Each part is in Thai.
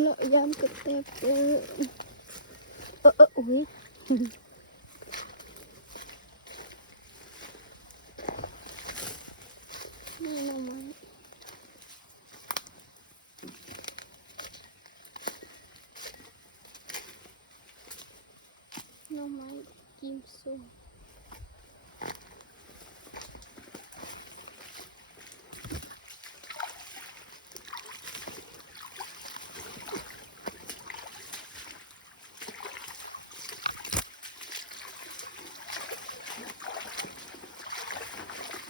เลาะยามกระแตกเออเออเอออุ้ยนี่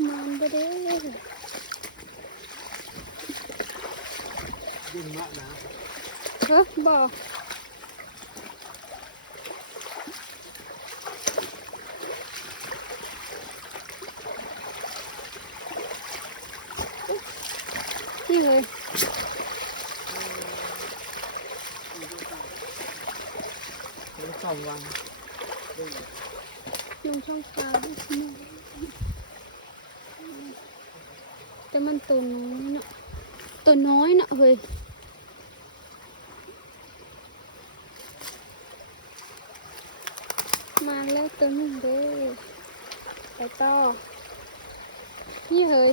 หน่อ ไม้หน่ไม้กิมซุมมันไปเด้อยิ่งมะนะเฮ้ยบอกนี่เลยสองวันลงช่องฟ้า แต่มันตัวน้อยเนาะตัวน้อยเนาะเฮ้ยมาแล้วตัวหนึงเด้อไปต่อนี่เฮ้ย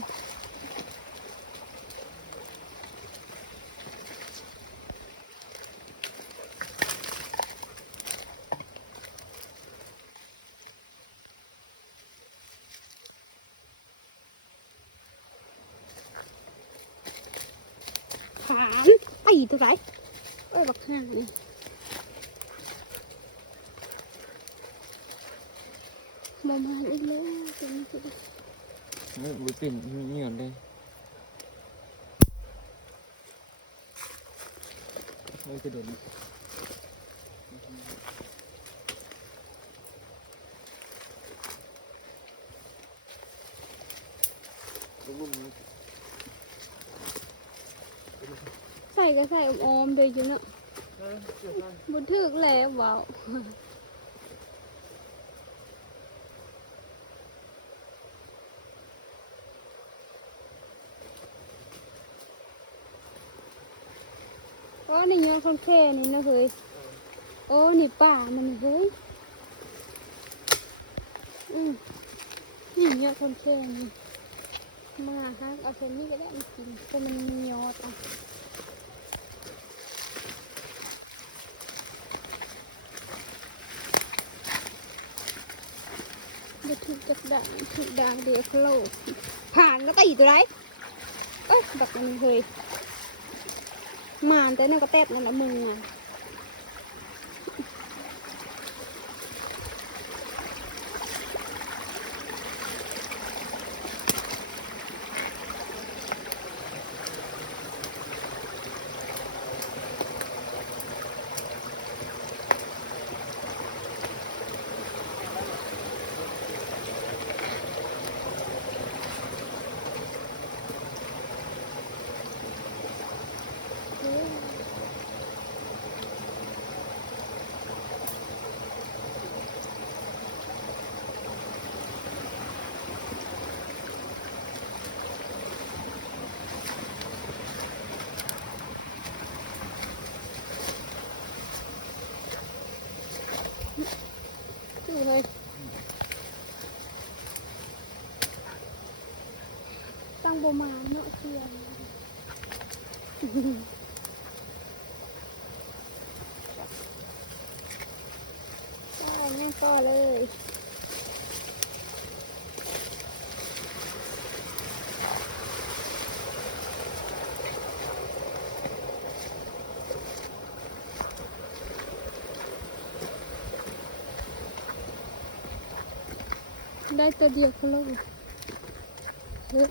ขานไอ้ตัวไรเอ้ยบักห่านี่มามาอีกแล้วตัวนี้ตัวนี้เฮ้ยบุยปิ่นเหนียวเลยเฮ้ยกระโดดใส่ก็ใส่อมๆเลยอยู่เนาะบนทึกแล้วว้าวโอ้นี่ยอดคนแค่นี่นะเฮ้ยโอ้นี่ป่ามันเฮ้ยอืมนี่ยอดคนแค่นี่มาฮะเอาเส้นนี้ก็ได้มากินเพราะมันมียอดอะ เดี๋ยวถูก จักด่างถูกด่างเดียวโลกผ่านแล้วก็อีกตัวไรเอ้ยบักมันเฮยมานแต่เนี่ยก็แตบนั่นละมึงอะ ตั้งประมาณเนาะเทียนได้งั้นก็เลยได้ตัวเดียวก็ลง เฮ้ย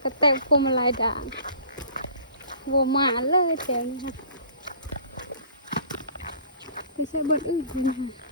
ก็แต่งพวงมาลัยด่างวัวมาเลยแถวนี้ค่ะไม่ใช่บนอื่นนะคะ